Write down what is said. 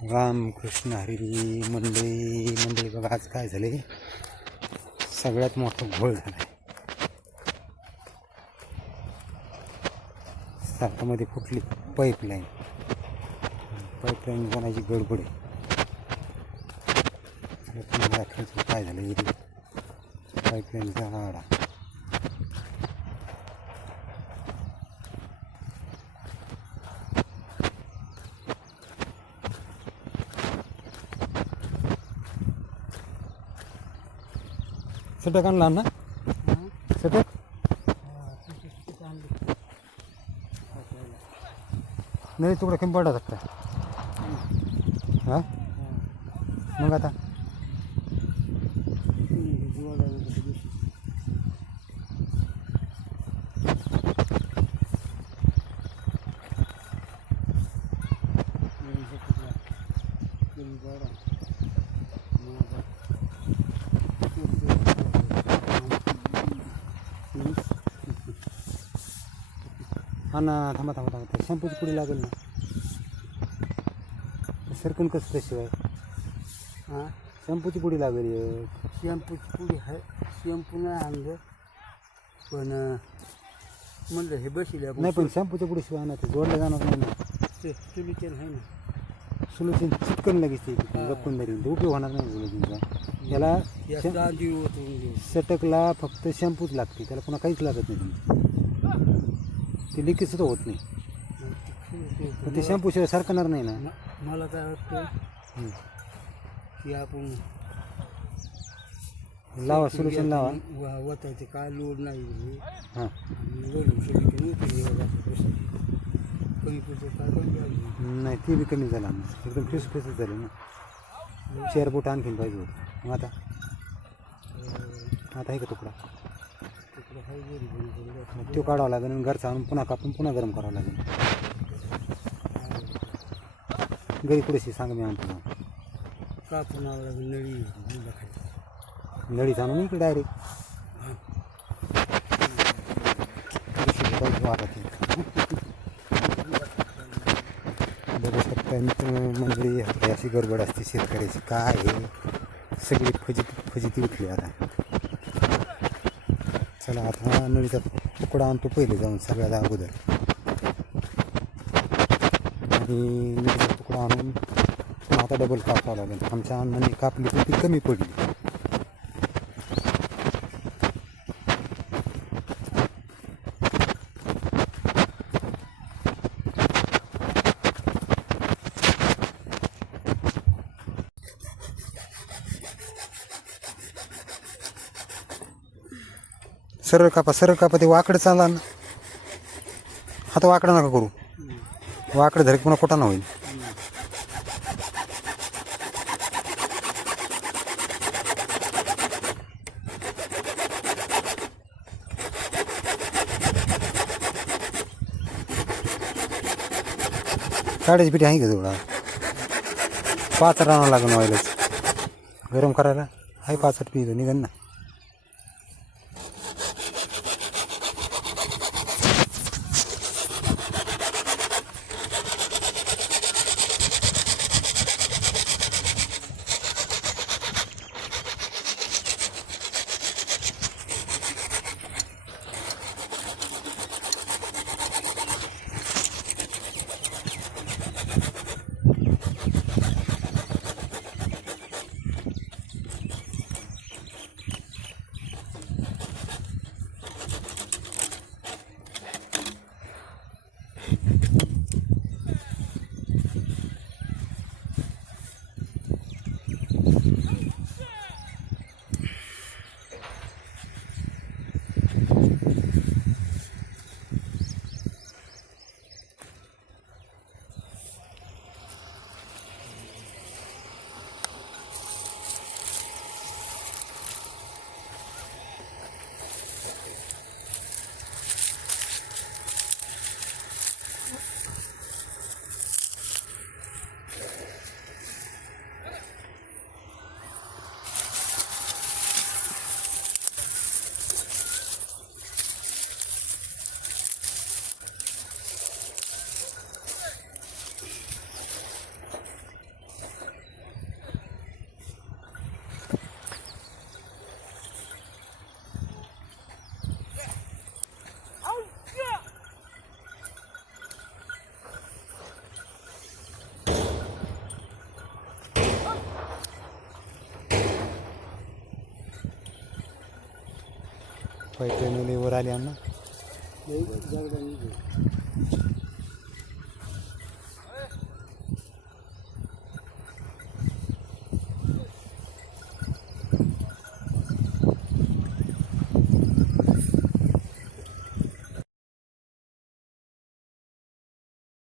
रामकृष्ण हरी मंडळी बघा, आज काय झाले, सगळ्यात मोठा घोळ झाला आहे. सातामध्ये फुटली पाईपलाईन जाण्याची गडबड आहे. दाखवायचं काय झालं, पाईपलाईनचा आडा. सटक आणला ना, सटक नाही, तुकडा कमी पडा का? हां, मग आता हा ना, थांबा ते शॅम्पूची पुडी लागेल ना, सरकन कसं त्याशिवाय. हां, शॅम्पूची पुडी लागेल. शॅम्पूची पुडी आहे, शॅम्पू नाही आणलं, पण म्हणलं हे बसले नाही, पण शॅम्पूच्या पुडी शिवाय ना ते जोडलं जाणार नाही ना. ते सोल्युशन आहे ना, सोल्युशन चिटकन लगेच ते गप्पून धरेल, ते उपयोग होणार नाही सोल्युशनचा. याला षटकला फक्त शॅम्पूच लागते, त्याला पुन्हा काहीच लागत नाही. ते लिकेज सुद्धा होत नाही, पण ते शॅम्पू शिवाय सारखणार नाही ना. मला काय वाटतं की आपण लावा, सोल्युशन लावा. वतायचे काय लोड नाही. हां, कमी पैसे काय पण नाही, ते बी कमी झालं ना, एकदम फ्रेशच झालं ना. 4 बोट आणखीन पाहिजे होतं. मग आता आहे का तुकडा? तो काढावा लागेल आणि घरचा आणून पुन्हा कापून पुन्हा गरम करावं लागेल. घरी कुठेशी सांग, मी आणतो. कापून नळी नळीच आणून इकडे डायरेक्ट बघू शकता मंडळी, अशी गडबड असते शेतकऱ्याची. काय आहे, सगळी फजिती उठली आता. चला, आता नळीचा तुकडा आणतो पहिले जाऊन सगळ्यात अगोदर, आणि नळीचा तुकडा आणून आता डबल कापावं लागेल. आमच्या अण्णांनी कापली तर ती कमी पडली. सरळ कापा, ते वाकडं चालला ना. आता वाकडं नका करू, वाकडं धर पुन्हा कोटा ना होईल. काढायची पिठी आहे का तेवढा? 5 आणावं लागेल ऑइलच गरम करायला. आहे 5 पिढी निघन ना. पैठणीवर आली अण्णा लई जागरण